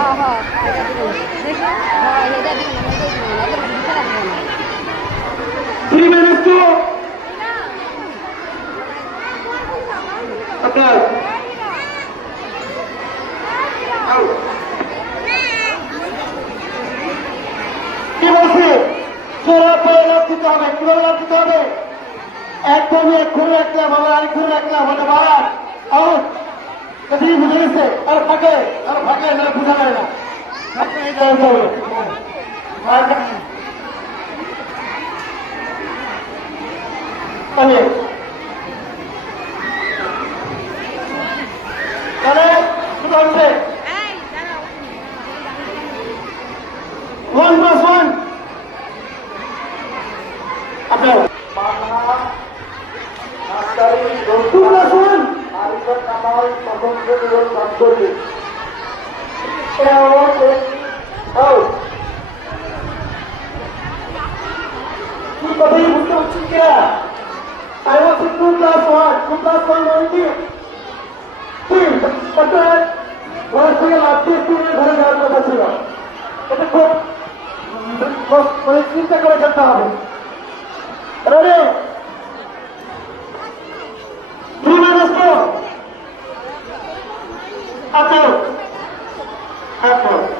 3 minutes to applause. কি বলছি চোরা পরে লাভ দিতে হবে, কিভাবে লাভ দিতে হবে? একদমই এক্ষুনি রাখলাম, আমরা আরেকক্ষুনি রাখলাম, মানে বাড়ান আউট। ঠিক বুঝে গেছে? আর ফাঁকে মানে বুঝা যায় না। One plus one. আপনার two plus one. কথাই বুঝতে পারছি কিনা? I was in 2 plus 1. 2 plus 1 মানে কি? 3. অর্থাৎ ঘর থেকে লাভ দিয়ে 3 এর ঘরে যাওয়ার কথা ছিল। এটা খুব মানে চিন্তা করে খেলতে হবে। রেডি? 3 minus 4. আপনার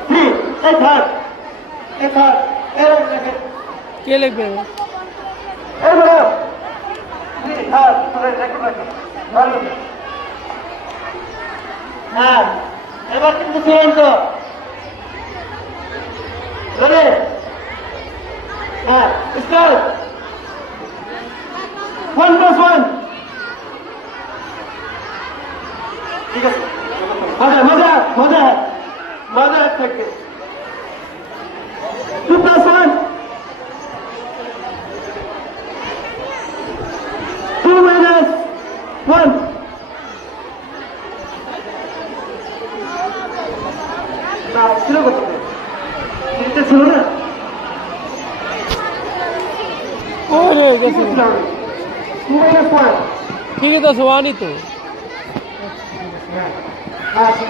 3. এক হাত কে লিখবে? এই বড় হ্যাঁ, এবার কিন্তু চূড়ান্ত। হ্যাঁ, স্টার্ট। 1 plus 1. ঠিক আছে, মজা থাকে। 2 plus 1. 2 minus 1. না ছিল কত? এটা ছিল না। ওরে গেছে। 2 minus 1. ঠিকই তো ওয়ানই তো। আচ্ছা